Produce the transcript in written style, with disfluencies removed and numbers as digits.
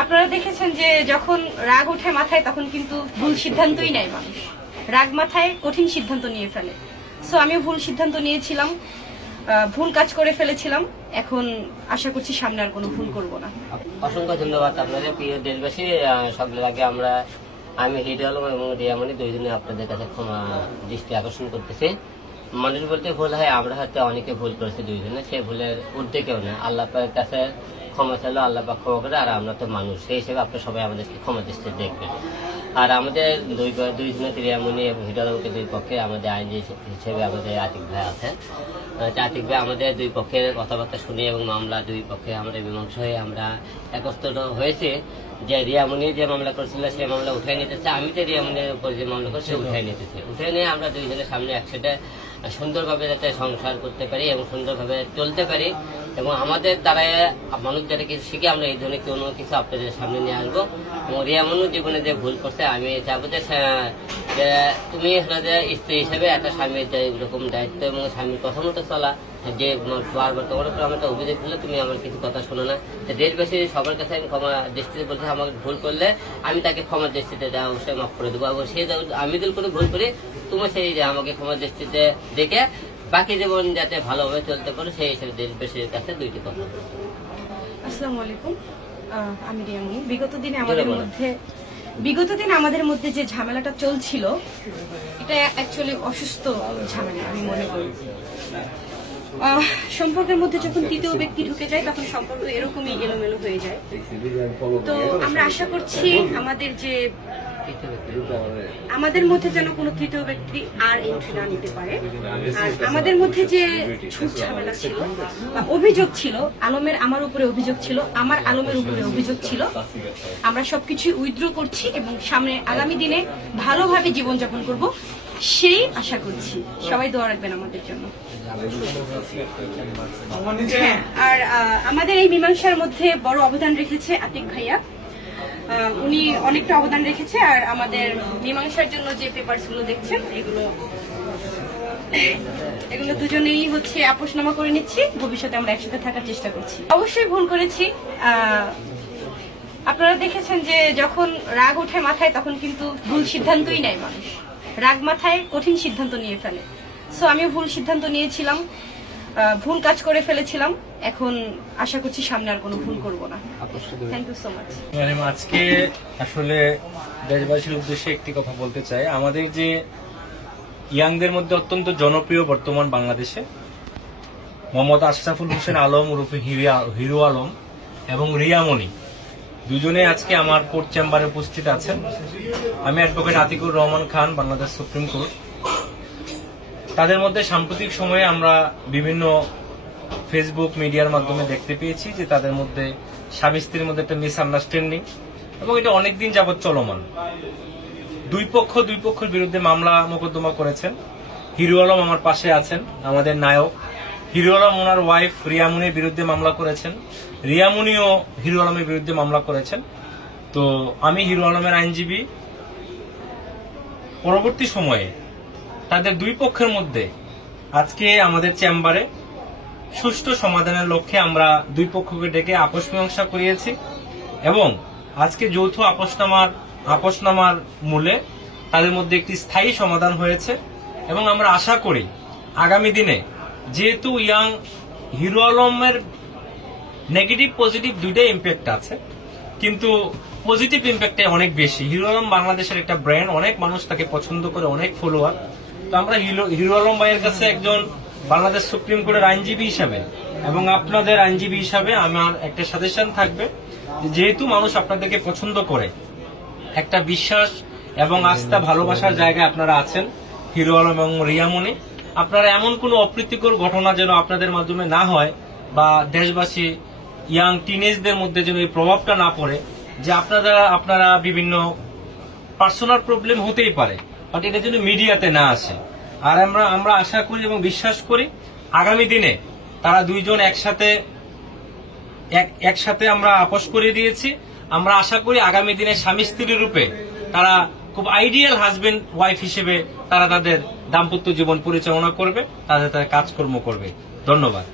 আপনারা দেখেছেন যে যখন রাগ ওঠে মাথায় তখন কিন্তু ভুল সিদ্ধান্তই নেয় মানুষ। রাগ মাথায় কঠিন সিদ্ধান্ত নিয়ে ফেলে। সো আমিও ভুল সিদ্ধান্ত নিয়েছিলাম, ভুল কাজ করে ফেলেছিলাম। এখন আশা করছি সামনে আর কোনো ভুল করব না। অসংখ্য ধন্যবাদ আপনাদের প্রিয় দেশবাসী। সকলের আগে আমি হিরো আলম এবং রিয়ামণি দুইজনে আপনাদের কাছে ক্ষমা দৃষ্টি আকর্ষণ করতেছি। মানুষ বলতে ভুল হয়, আমরা হয়তো অনেকে ভুল করেছি দুইজনে, সে ভুলের ঊর্ধ্বে কেউ না। আল্লাহ পাকের কাছে ক্ষমা চাইলো, আল্লাহ পাক ক্ষমা করে। আর আমরা তো মানুষ, সেই হিসেবে আপনারা সবাই আমাদেরকে ক্ষমা দৃষ্টি দেখবেন। আর আমাদের দুইজনে রিয়ামণি এবং হিরো আলমকে দুই পক্ষে আমাদের আইনজীবী হিসেবে আমাদের আতিক ভাই আছেন। আতিক ভাই আমাদের দুই পক্ষের কথাবার্তা শুনে এবং মামলা দুই পক্ষে আমাদের মীমাংসা হয়ে আমরা একত্র হয়েছে যে রিয়ামণি যে মামলা করেছিল সে মামলা উঠাই নিতেছে, আমি তো রিয়ামণির উপর যে মামলা করছি উঠাই নিতেছে। উঠে নিয়ে আমরা দুইজনের সামনে একসাথে সুন্দরভাবে যাতে সংসার করতে পারি এবং সুন্দরভাবে চলতে পারি এবং আমাদের দ্বারা মানুষ যারা কিছু শিখে আমরা এই ধরনের কোনো কিছু আপনাদের সামনে নিয়ে আসবো। এবং রিয়ামণির জীবনে যে ভুল করছে আমি চাবো যে তুমি স্ত্রী হিসেবে একটা স্বামীর এরকম দায়িত্ব এবং স্বামীর কথা মতো চলা, যে বারবার তোমার উপর আমার একটা অভিযোগ দিলে তুমি আমার কিছু কথা শোনো না। দেশবাসী সবার কাছে আমি ক্ষমা দৃষ্টিতে বলতে, আমাকে ভুল করলে আমি তাকে ক্ষমা দৃষ্টিতে দেওয়া অবশ্যই মাফ করে দেবো। এবং সে আমি যদি কোনো ভুল করি তোমার সেই আমাকে ক্ষমা দৃষ্টিতে দেখে বাকি জীবন যাতে ভালোভাবে চলতে পারে সেই হিসেবে দেশবাসীর কাছে দুইটি কথা। আসসালামু আলাইকুম, আমি রিয়ামণি। বিগত দিনে আমাদের মধ্যে যে ঝামেলাটা চলছিল এটা অ্যাকচুয়ালি অসুস্থ ঝামেলা আমি মনে করি। সম্পর্কের মধ্যে যখন তৃতীয় ব্যক্তি ঢুকে যায় তখন সম্পর্ক এরকমই এলোমেলো হয়ে যায়। তো আমরা আশা করছি আমাদের মধ্যে যেন কোনো তৃতীয় ব্যক্তি আর এন্ট্রি না নিতে পারে। আর আমাদের মধ্যে যে ঝুট ঝামেলা ছিল বা অভিযোগ ছিল, আমার উপরে অভিযোগ ছিল, আমার আলমের উপরে অভিযোগ ছিল, আমরা সবকিছু উইথড্র করছি এবং সামনে আগামী দিনে ভালোভাবে জীবনযাপন করব সেই আশা করছি। সবাই দোয়া রাখবেন আমাদের জন্য। হ্যাঁ, আর আমাদের এই মীমাংসার মধ্যে বড় অবদান রেখেছে আতিক ভাইয়া। উনি অনেকটা অবদান রেখেছে। আর আমাদের মীমাংসার জন্য যে পেপারস গুলো দেখছেন এগুলো দুজনেই আপোষনামা করে নিচ্ছি। ভবিষ্যতে আমরা একসাথে থাকার চেষ্টা করছি। অবশ্যই ভুল করেছি। আপনারা দেখেছেন যে যখন রাগ ওঠে মাথায় তখন কিন্তু ভুল সিদ্ধান্তই নেয় মানুষ। রাগ মাথায় কঠিন সিদ্ধান্ত নিয়ে ফেলে। সো আমিও ভুল সিদ্ধান্ত নিয়েছিলাম, ভুল কাজ করে ফেলেছিলাম। এখন আশা করছি সামনে আর কোনো ভুল করব না। Thank you so much. আজকে আসলে দেশবাসীর উদ্দেশ্যে একটি কথা বলতে চাই। আমাদের যে ইয়াংদের মধ্যে অত্যন্ত জনপ্রিয় বর্তমান বাংলাদেশে মোহাম্মদ আশরাফুল হোসেন আলম ওরফে হিরো আলম এবং রিয়ামণি দুজনে আজকে আমার কোর্ট চেম্বারে উপস্থিত আছেন। আমি advocate Atikur Rahman Khan, Bangladesh supreme court. তাদের মধ্যে সাম্প্রতিক সময়ে আমরা বিভিন্ন ফেসবুক মিডিয়ার মাধ্যমে দেখতে পেয়েছি যে তাদের মধ্যে স্বামী স্ত্রীর মধ্যে একটা মিসআন্ডারস্ট্যান্ডিং এবং এটা অনেকদিন যাবৎ চলমান। দুই পক্ষের বিরুদ্ধে মামলা মোকদ্দমা করেছেন। হিরো আলম আমার পাশে আছেন, আমাদের নায়ক। হিরো আলম ওনার ওয়াইফ রিয়ামণির বিরুদ্ধে মামলা করেছেন, রিয়ামণিও হিরো আলমের বিরুদ্ধে মামলা করেছেন। তো আমি হিরো আলমের আইনজীবী। পরবর্তী সময়ে তাদের দুই পক্ষের মধ্যে আজকে আমাদের চেম্বারে সুষ্ঠু সমাধানের লক্ষ্যে আমরা দুই পক্ষকে ডেকে আপোষ মীমাংসা করিয়েছি এবং আজকে যৌথ আপোষনামার মূলে তাদের মধ্যে একটি স্থায়ী সমাধান হয়েছে এবং আমরা আশা করি আগামী দিনে, যেহেতু হিরো আলমের নেগেটিভ পজিটিভ দুইটাই ইম্প্যাক্ট আছে, কিন্তু পজিটিভ ইম্প্যাক্টে অনেক বেশি। হিরো আলম বাংলাদেশের একটা ব্র্যান্ড, অনেক মানুষ তাকে পছন্দ করে, অনেক ফলোয়ার। তো আমরা হিরো আলম ভাইয়ের কাছে একজন বাংলাদেশ সুপ্রিম কোর্টের আইনজীবী হিসাবে এবং আপনাদের আইনজীবী হিসাবে আমার একটা সাজেশন থাকবে, যেহেতু মানুষ আপনাদেরকে পছন্দ করে, একটা বিশ্বাস এবং আস্থা ভালোবাসার জায়গায় আপনারা আছেন হিরো আলম এবং রিয়ামণি, আপনারা এমন কোনো অপ্রীতিকর ঘটনা যেন আপনাদের মাধ্যমে না হয় বা দেশবাসী ইয়াং টিনেজদের মধ্যে যেন এই প্রভাবটা না পড়ে যে আপনারা বিভিন্ন পার্সোনাল প্রবলেম হতেই পারে, বাট এটা যেন মিডিয়াতে না আসে। আর আমরা আশা করি এবং বিশ্বাস করি আগামী দিনে তারা দুইজন একসাথে আমরা আপোষ করে দিয়েছি। আমরা আশা করি আগামী দিনে স্বামী স্ত্রী রূপে তারা খুব আইডিয়াল হাজবেন্ড ওয়াইফ হিসেবে তারা তাদের দাম্পত্য জীবন পরিচালনা করবে, তাদের কাজকর্ম করবে। ধন্যবাদ।